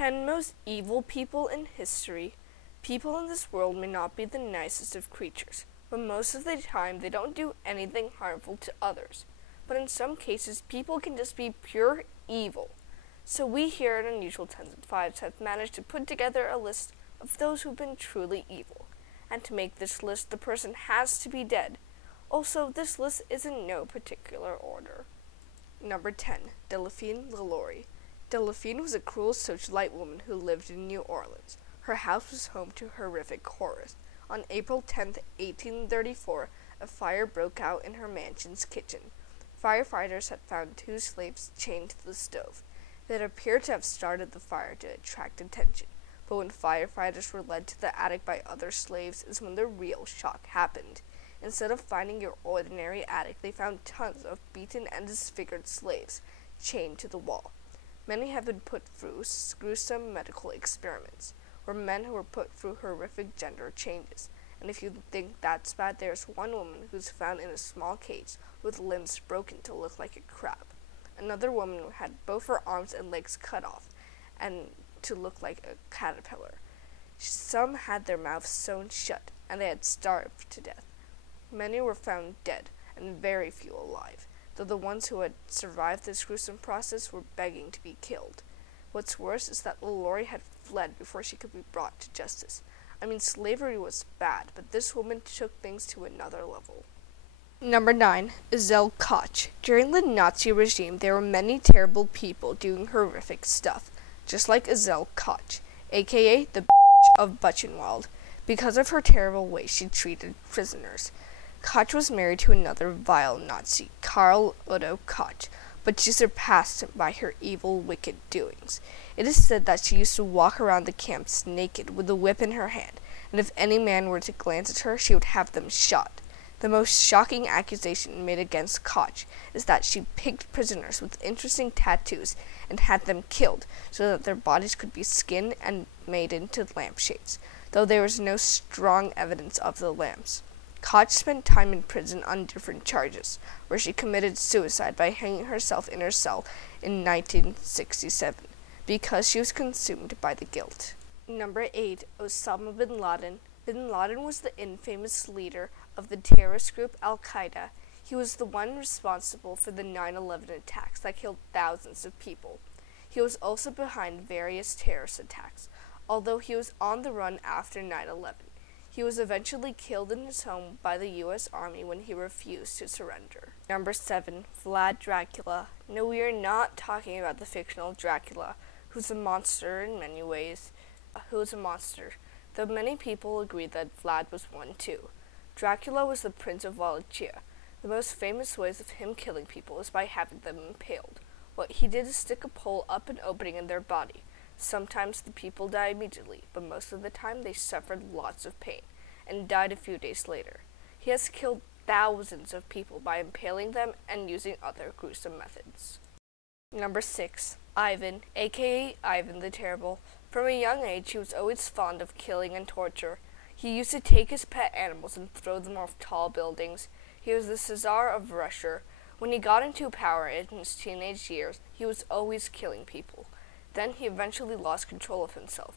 10 most evil people in history. People in this world may not be the nicest of creatures, but most of the time they don't do anything harmful to others. But in some cases, people can just be pure evil. So we here at Unusual Tens and Fives have managed to put together a list of those who've been truly evil. And to make this list, the person has to be dead. Also, this list is in no particular order. Number 10. Delphine LaLaurie. Delphine was a cruel socialite woman who lived in New Orleans. Her house was home to horrific horrors. On April 10, 1834, a fire broke out in her mansion's kitchen. Firefighters had found 2 slaves chained to the stove. They had appeared to have started the fire to attract attention, but when firefighters were led to the attic by other slaves is when the real shock happened. Instead of finding your ordinary attic, they found tons of beaten and disfigured slaves chained to the wall. Many have been put through gruesome medical experiments, or men who were put through horrific gender changes. And if you think that's bad, there's one woman who's found in a small cage with limbs broken to look like a crab. Another woman had both her arms and legs cut off and to look like a caterpillar. Some had their mouths sewn shut, and they had starved to death. Many were found dead, and very few alive, though the ones who had survived this gruesome process were begging to be killed. What's worse is that LaLaurie had fled before she could be brought to justice. I mean, slavery was bad, but this woman took things to another level. Number 9. Ezel Koch. During the Nazi regime, there were many terrible people doing horrific stuff, just like Ezel Koch, aka the of Buchenwald. Because of her terrible way she treated prisoners. Koch was married to another vile Nazi, Karl Otto Koch, but she surpassed him by her evil, wicked doings. It is said that she used to walk around the camps naked with a whip in her hand, and if any man were to glance at her, she would have them shot. The most shocking accusation made against Koch is that she picked prisoners with interesting tattoos and had them killed so that their bodies could be skinned and made into lampshades, though there was no strong evidence of the lamps. Koch spent time in prison on different charges, where she committed suicide by hanging herself in her cell in 1967, because she was consumed by the guilt. Number 8. Osama bin Laden. Bin Laden was the infamous leader of the terrorist group Al-Qaeda. He was the one responsible for the 9/11 attacks that killed thousands of people. He was also behind various terrorist attacks, although he was on the run after 9/11. He was eventually killed in his home by the U.S. Army when he refused to surrender. Number 7. Vlad Dracula. No, we are not talking about the fictional Dracula, who's a monster in many ways, though many people agree that Vlad was one too. Dracula was the Prince of Wallachia. The most famous ways of him killing people is by having them impaled. What he did is stick a pole up an opening in their body. Sometimes the people die immediately, but most of the time they suffered lots of pain and died a few days later. He has killed thousands of people by impaling them and using other gruesome methods. Number 6. Ivan, aka Ivan the Terrible. From a young age, he was always fond of killing and torture. He used to take his pet animals and throw them off tall buildings. He was the Tsar of Russia. When he got into power in his teenage years, he was always killing people. Then he eventually lost control of himself.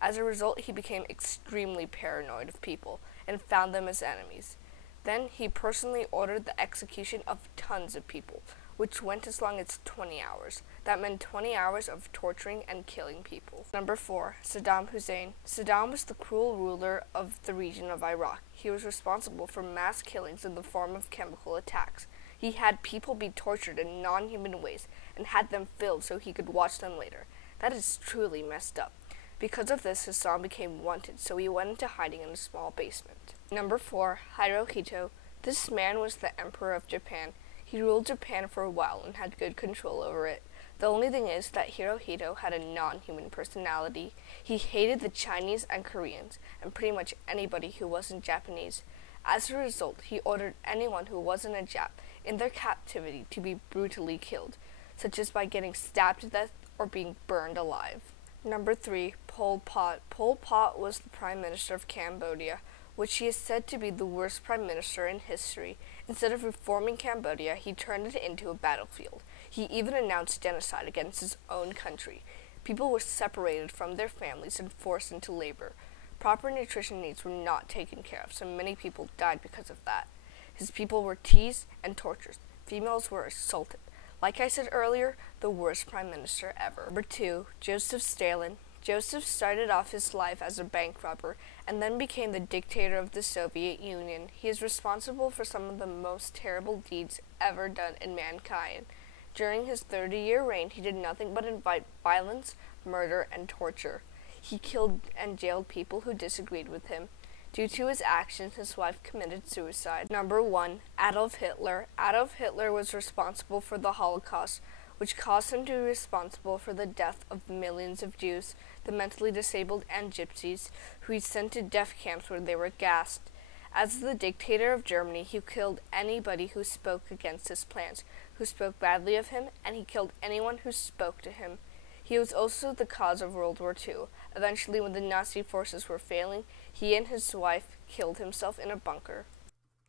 As a result, he became extremely paranoid of people and found them as enemies. Then he personally ordered the execution of tons of people, which went as long as 20 hours. That meant 20 hours of torturing and killing people. Number 4. Saddam Hussein. Saddam was the cruel ruler of the region of Iraq. He was responsible for mass killings in the form of chemical attacks. He had people be tortured in non-human ways and had them filled so he could watch them later. That is truly messed up. Because of this, his son became wanted, so he went into hiding in a small basement. Number 4. Hirohito. This man was the Emperor of Japan. He ruled Japan for a while and had good control over it. The only thing is that Hirohito had a non-human personality. He hated the Chinese and Koreans, and pretty much anybody who wasn't Japanese. As a result, he ordered anyone who wasn't a Jap in their captivity to be brutally killed, such as by getting stabbed to death or being burned alive. Number 3. Pol Pot. Pol Pot was the Prime Minister of Cambodia, which he is said to be the worst prime minister in history. Instead of reforming Cambodia, he turned it into a battlefield. He even announced genocide against his own country. People were separated from their families and forced into labor. Proper nutrition needs were not taken care of, so many people died because of that. His people were teased and tortured. Females were assaulted. Like I said earlier, the worst prime minister ever. Number 2, Joseph Stalin. Joseph started off his life as a bank robber and then became the dictator of the Soviet Union. He is responsible for some of the most terrible deeds ever done in mankind. During his 30-year reign, he did nothing but invite violence, murder, and torture. He killed and jailed people who disagreed with him. Due to his actions, his wife committed suicide. Number 1, Adolf Hitler. Adolf Hitler was responsible for the Holocaust, which caused him to be responsible for the death of millions of Jews, the mentally disabled, and gypsies, who he sent to death camps where they were gassed. As the dictator of Germany, he killed anybody who spoke against his plans, who spoke badly of him, and he killed anyone who spoke to him. He was also the cause of World War II. Eventually, when the Nazi forces were failing, he and his wife killed himself in a bunker.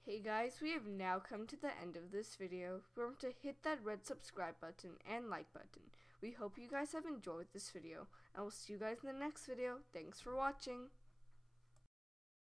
Hey guys, we have now come to the end of this video. Remember to hit that red subscribe button and like button. We hope you guys have enjoyed this video, and we'll see you guys in the next video. Thanks for watching.